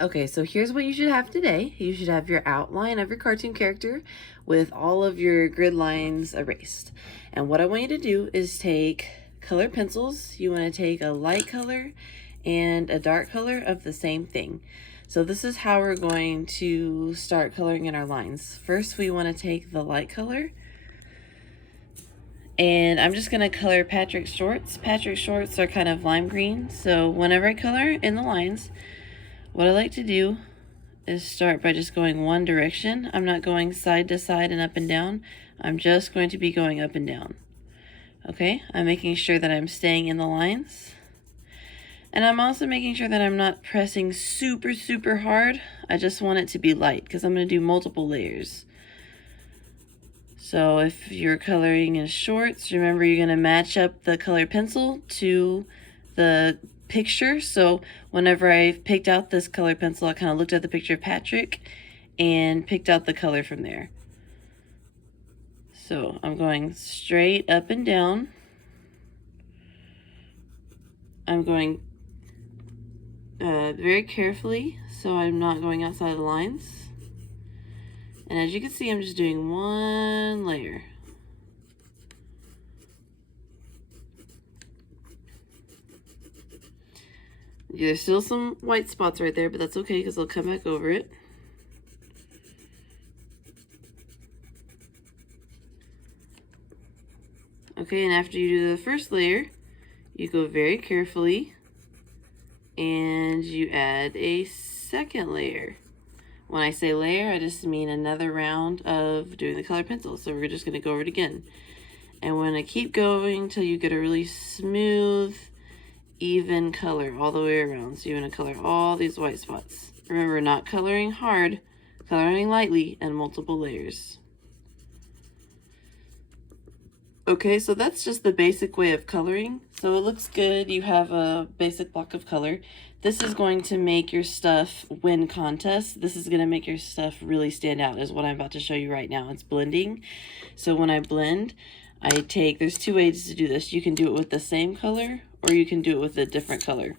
Okay, so here's what you should have today. You should have your outline of your cartoon character with all of your grid lines erased. And what I want you to do is take colored pencils. You want to take a light color and a dark color of the same thing. So this is how we're going to start coloring in our lines. First, we want to take the light color, and I'm just going to color Patrick's shorts. Patrick's shorts are kind of lime green, so whenever I color in the lines, what I like to do is start by just going one direction. I'm not going side to side and up and down. I'm just going to be going up and down. Okay, I'm making sure that I'm staying in the lines. And I'm also making sure that I'm not pressing super, super hard. I just want it to be light because I'm going to do multiple layers. So if you're coloring in shorts, remember you're going to match up the colored pencil to the picture. So whenever I picked out this colored pencil, I kind of looked at the picture of Patrick and picked out the color from there. So I'm going straight up and down. I'm going very carefully so I'm not going outside the lines. And as you can see, I'm just doing one layer. There's still some white spots right there, but that's okay because I'll come back over it. Okay, and after you do the first layer, you go very carefully and you add a second layer. When I say layer, I just mean another round of doing the colored pencil. So we're just gonna go over it again. And we're gonna keep going till you get a really smooth, even color all the way around. So you're gonna color all these white spots. Remember, not coloring hard, coloring lightly and multiple layers. Okay, so that's just the basic way of coloring. So it looks good. You have a basic block of color. This is going to make your stuff win contests. This is going to make your stuff really stand out, is what I'm about to show you right now. It's blending. So when I blend, there's two ways to do this. You can do it with the same color, or you can do it with a different color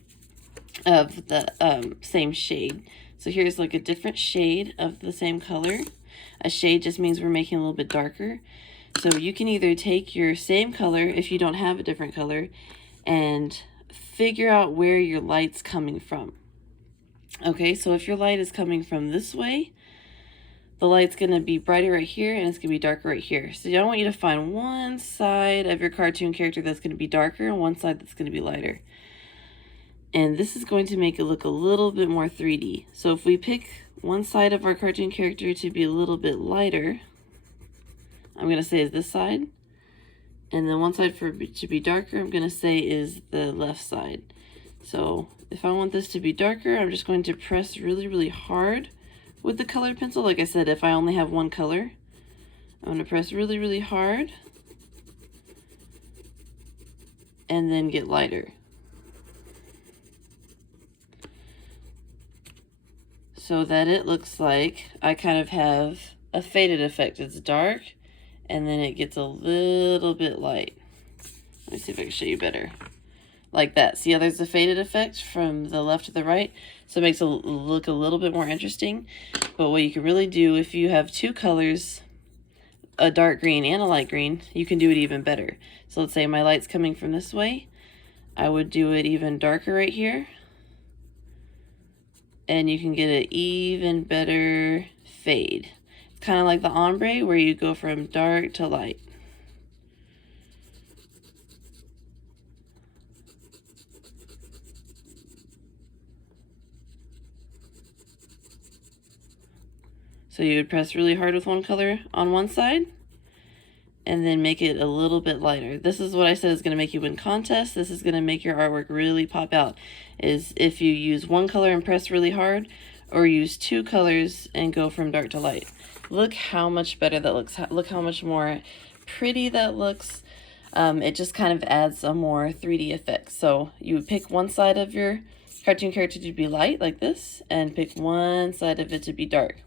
of the same shade. So here's like a different shade of the same color. A shade just means we're making it a little bit darker. So you can either take your same color, if you don't have a different color, and figure out where your light's coming from. Okay, so if your light is coming from this way, the light's going to be brighter right here and it's going to be darker right here. So I want you to find one side of your cartoon character that's going to be darker and one side that's going to be lighter. And this is going to make it look a little bit more 3D. So if we pick one side of our cartoon character to be a little bit lighter, I'm going to say is this side. And then one side to be darker, I'm going to say is the left side. So if I want this to be darker, I'm just going to press really, really hard with the colored pencil. Like I said, if I only have one color, I'm going to press really, really hard and then get lighter. So that it looks like I kind of have a faded effect. It's dark and then it gets a little bit light. Let me see if I can show you better. Like that. See how there's a faded effect from the left to the right? So it makes it look a little bit more interesting. But what you can really do, if you have two colors, a dark green and a light green, you can do it even better. So let's say my light's coming from this way. I would do it even darker right here. And you can get an even better fade. It's kind of like the ombre where you go from dark to light. So you would press really hard with one color on one side and then make it a little bit lighter. This is what I said is going to make you win contests. This is going to make your artwork really pop out, is if you use one color and press really hard, or use two colors and go from dark to light. Look how much better that looks. Look how much more pretty that looks. It just kind of adds a more 3D effect. So you would pick one side of your cartoon character to be light like this and pick one side of it to be dark.